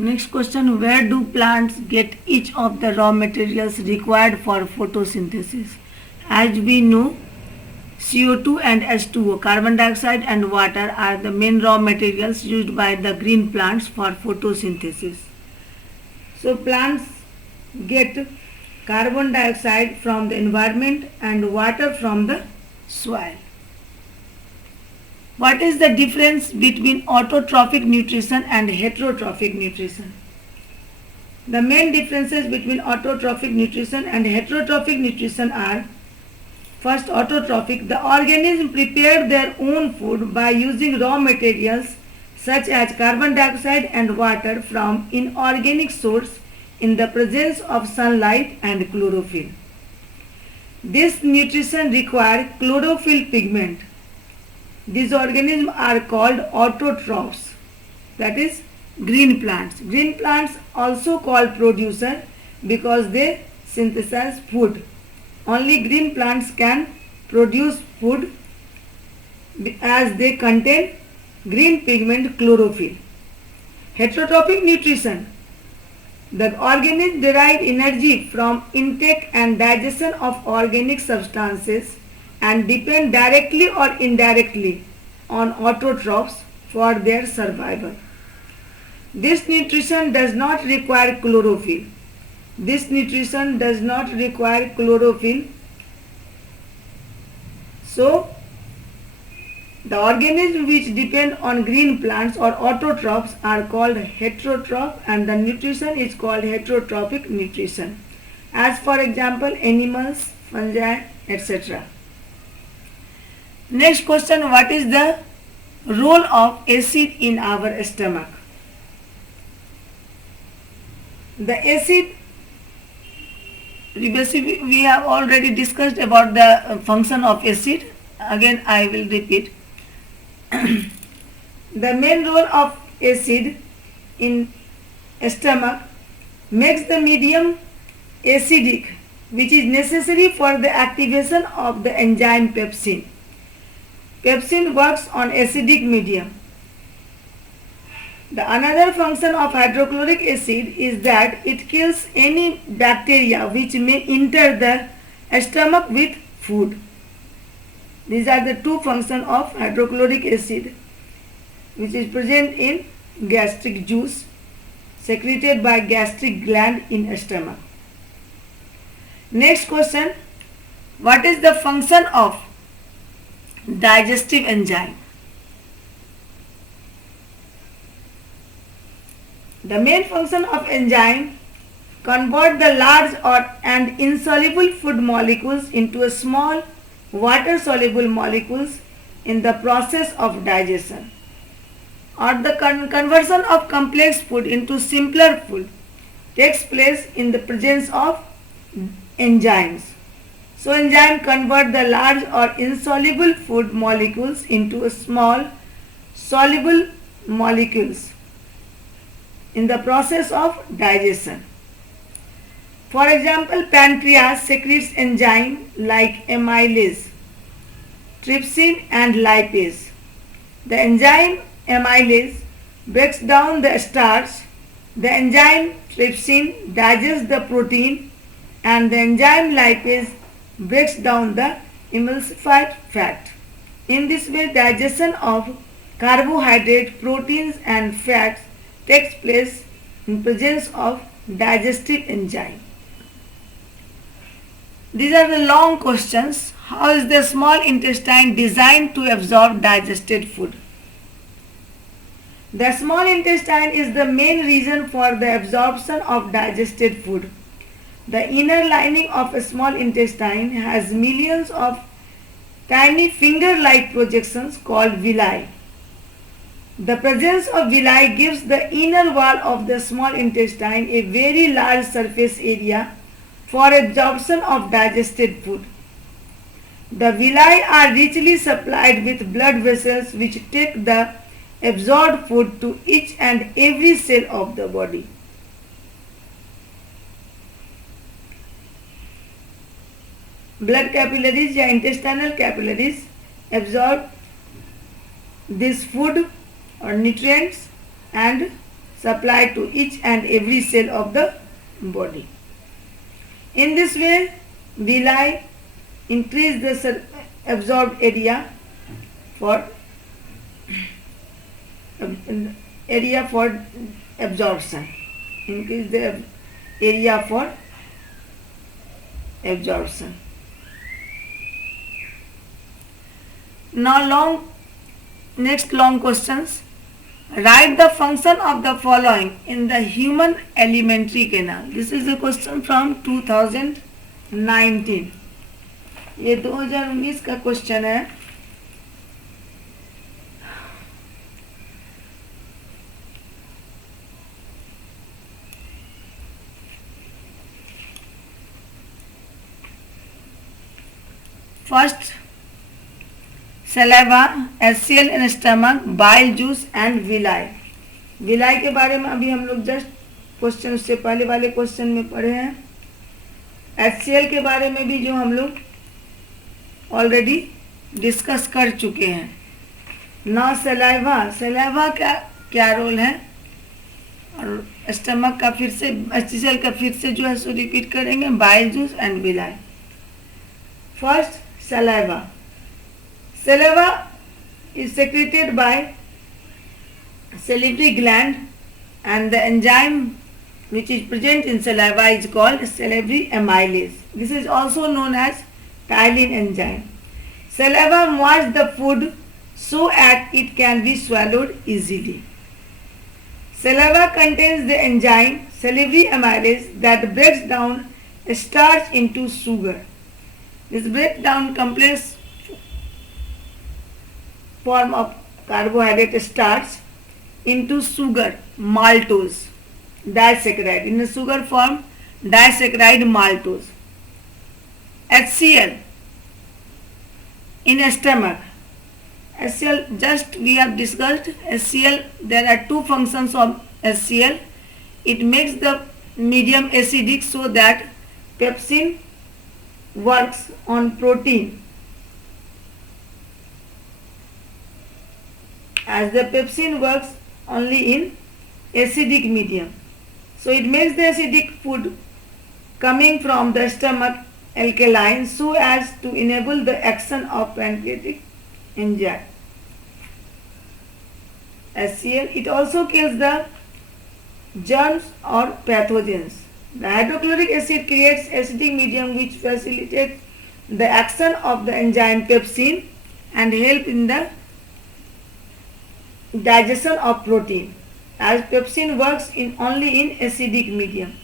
Next question, where do plants get each of the raw materials required for photosynthesis? As we know, CO2 and H2O, carbon dioxide and water are the main raw materials used by the green plants for photosynthesis. So plants get carbon dioxide from the environment and water from the soil. What is the difference between autotrophic nutrition and heterotrophic nutrition? The main differences between autotrophic nutrition and heterotrophic nutrition are: first, autotrophic. The organism prepare their own food by using raw materials such as carbon dioxide and water from inorganic source in the presence of sunlight and chlorophyll. This nutrition requires chlorophyll pigment. These organisms are called autotrophs, that is green plants. Green plants also called producer because they synthesize food. Only green plants can produce food as they contain green pigment chlorophyll. Heterotrophic nutrition. The organism derive energy from intake and digestion of organic substances and depend directly or indirectly on autotrophs for their survival. This nutrition does not require chlorophyll. So, the organisms which depend on green plants or autotrophs are called heterotroph, and the nutrition is called heterotrophic nutrition. As for example, animals, fungi, etc. Next question, what is the role of acid in our stomach? The acid, previously we have already discussed about the function of acid. Again I will repeat. The main role of acid in stomach makes the medium acidic, which is necessary for the activation of the enzyme pepsin. Pepsin works on acidic medium. The another function of hydrochloric acid is that it kills any bacteria which may enter the stomach with food. These are the two functions of hydrochloric acid, which is present in gastric juice secreted by gastric gland in stomach. Next question, what is the function of digestive enzyme? The main function of enzyme convert the large and insoluble food molecules into a small water soluble molecules in the process of digestion, or the conversion of complex food into simpler food takes place in the presence of enzymes. So enzyme convert the large or insoluble food molecules into a small soluble molecules in the process of digestion. For example, pancreas secretes enzyme like amylase, trypsin and lipase. The enzyme amylase breaks down the starch. The enzyme trypsin digests the protein, and the enzyme lipase breaks down the emulsified fat. In this way, digestion of carbohydrate, proteins and fats takes place in presence of digestive enzyme. These are the long questions. How is the small intestine designed to absorb digested food? The small intestine is the main reason for the absorption of digested food. The inner lining of a small intestine has millions of tiny finger-like projections called villi. The presence of villi gives the inner wall of the small intestine a very large surface area for absorption of digested food. The villi are richly supplied with blood vessels which take the absorbed food to each and every cell of the body. Blood capillaries या intestinal capillaries absorb this food or nutrients and supplied to each and every cell of the body. In this way, villi increase the absorbed area for absorption. Increase the area for absorption. Now next long questions. Write the function of the following in the human alimentary canal. This is a question from 2019. ये 2019 का question है. First, saliva, HCl in stomach, bile juice and villi. villi के बारे में अभी हम लोग just question उससे पहले वाले क्वेश्चन में पढ़े हैं. HCl के बारे में भी जो हम लोग ऑलरेडी डिस्कस कर चुके हैं. ना सलाइवा क्या रोल है, और स्टमक का फिर से HCl का फिर से जो है सो रिपीट करेंगे. Bile juice and villi. First, saliva is secreted by salivary gland, and the enzyme which is present in saliva is called salivary amylase. This is also known as ptyalin enzyme. Saliva moists the food so that it can be swallowed easily. Saliva contains the enzyme salivary amylase that breaks down starch into sugar. This breakdown complex form of carbohydrate starch into sugar, maltose, disaccharide. In the sugar form, disaccharide maltose. HCl in a stomach. HCl, just we have discussed HCl. There are two functions of HCl. It makes the medium acidic so that pepsin works on protein. As the pepsin works only in acidic medium, so it makes the acidic food coming from the stomach alkaline so as to enable the action of pancreatic enzyme. HCl, it also kills the germs or pathogens. The hydrochloric acid creates acidic medium which facilitates the action of the enzyme pepsin and help in the digestion of protein, as pepsin works only in acidic medium.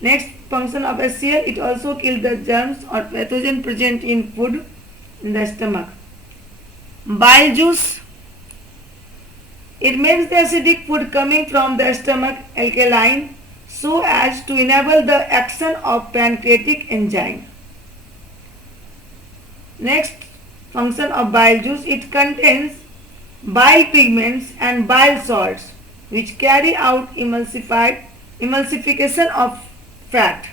Next function of HCl, it also kills the germs or pathogen present in food in the stomach. Bile juice, it makes the acidic food coming from the stomach alkaline so as to enable the action of pancreatic enzyme. Next function of bile juice, it contains bile pigments and bile salts which carry out emulsification of fat.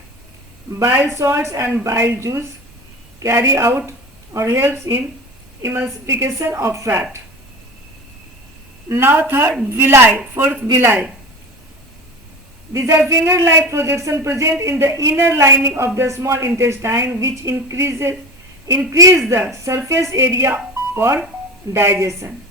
Bile salts and bile juice carry out or helps in emulsification of fat. Now third, villi. Fourth, villi. These are finger-like projections present in the inner lining of the small intestine which increase the surface area for digestion.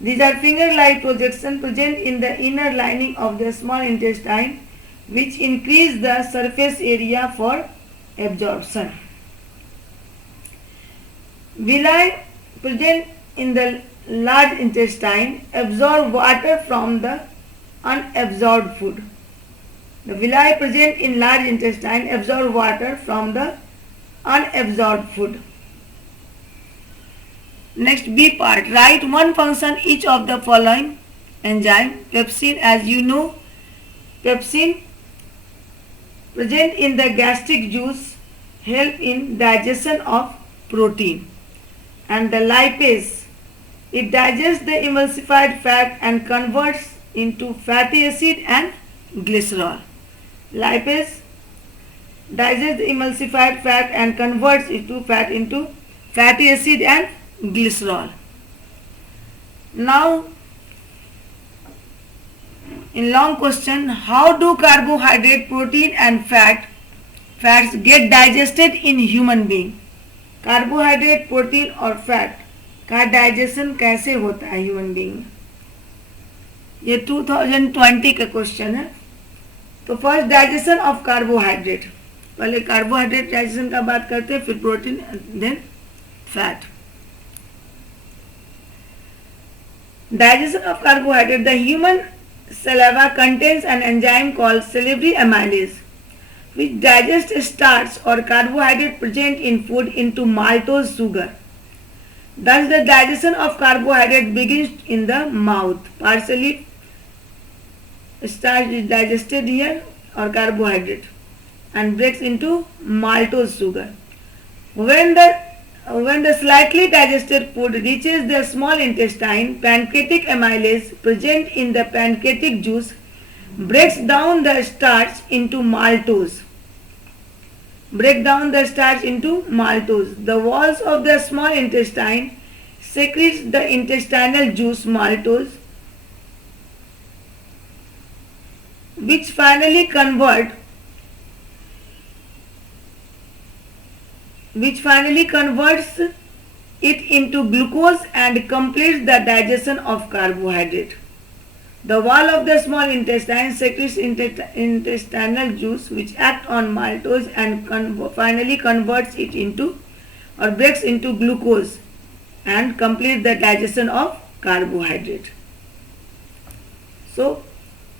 These are finger-like projections present in the inner lining of the small intestine which increase the surface area for absorption. Villi present in the large intestine absorb water from the unabsorbed food. The villi present in large intestine absorb water from the unabsorbed food. Next, B part. Write one function each of the following enzyme. Pepsin, as you know, pepsin present in the gastric juice help in digestion of protein. And the lipase, it digests the emulsified fat and converts into fatty acid and glycerol. Lipase digests the emulsified fat and converts into fatty acid and glycerol. Now In long question, how do carbohydrate, protein and fats get digested in human being? Carbohydrate, protein और fat का digestion कैसे होता है human being में? ये 2020 का question है. तो फर्स्ट डाइजेशन ऑफ कार्बोहाइड्रेट. पहले कार्बोहाइड्रेट डाइजेशन का बात करते हैं, फिर protein, then fat. Digestion of carbohydrate. The human saliva contains an enzyme called salivary amylase, which digests starch or carbohydrate present in food into maltose sugar. Thus, the digestion of carbohydrate begins in the mouth. Partially, starch is digested here or carbohydrate and breaks into maltose sugar. When the slightly digested food reaches the small intestine, pancreatic amylase present in the pancreatic juice breaks down the starch into maltose. The walls of the small intestine secretes the intestinal juice maltose, which finally converts it into glucose and completes the digestion of carbohydrate. The wall of the small intestine secretes intestinal juice which act on maltose and finally converts it into or breaks into glucose and completes the digestion of carbohydrate. So,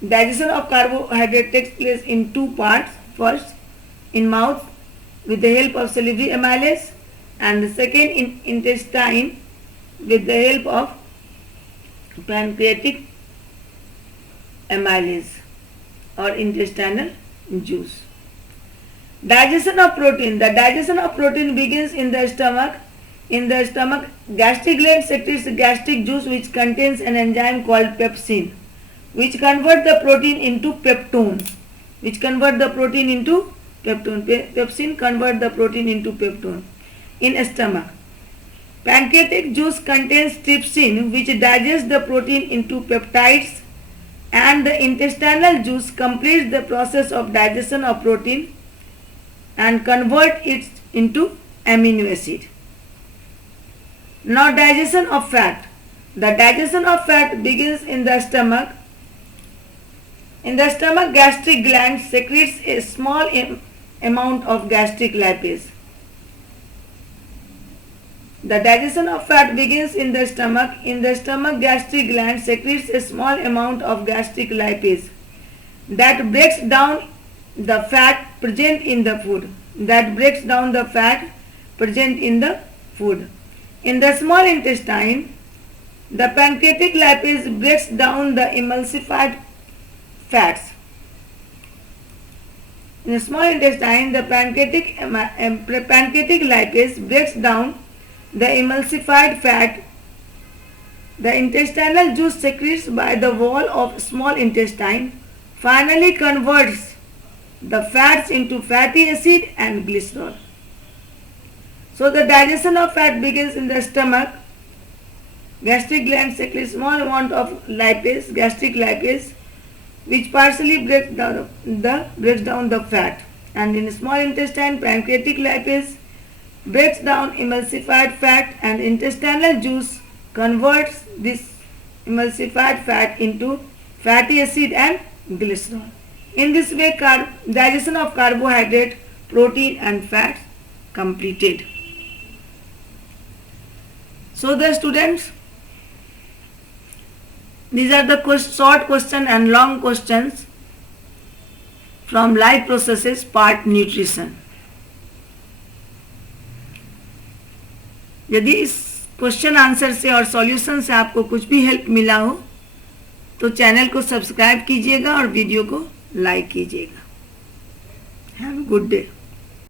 digestion of carbohydrate takes place in two parts. First, in mouth with the help of salivary amylase, and the second in intestine with the help of pancreatic amylase or intestinal juice. Digestion of protein. The digestion of protein begins in the stomach. In the stomach, gastric gland secretes gastric juice which contains an enzyme called pepsin, which converts the protein into peptone. Pepsin converts the protein into peptone. In stomach, pancreatic juice contains trypsin, which digests the protein into peptides, and the intestinal juice completes the process of digestion of protein and converts it into amino acid. Now, digestion of fat. The digestion of fat begins in the stomach. In the stomach, gastric gland secretes a small amount of gastric lipase. The digestion of fat begins in the stomach. In the stomach, gastric gland secretes a small amount of gastric lipase that breaks down the fat present in the food. In the small intestine, the pancreatic lipase breaks down the emulsified fats. In the small intestine, the pancreatic lipase breaks down the emulsified fat. The intestinal juice secreted by the wall of small intestine finally converts the fats into fatty acid and glycerol. So the digestion of fat begins in the stomach. Gastric gland secretes small amount of gastric lipase, which partially breaks down the fat. And in small intestine, pancreatic lipase breaks down emulsified fat, and intestinal juice converts this emulsified fat into fatty acid and glycerol. In this way, digestion of carbohydrate, protein and fats completed. So the students, these are the short question and long questions from life processes part nutrition. यदि इस question answer से और solution से आपको कुछ भी help मिला हो तो चैनल को सब्सक्राइब कीजिएगा और वीडियो को लाइक कीजिएगा. Have a good day.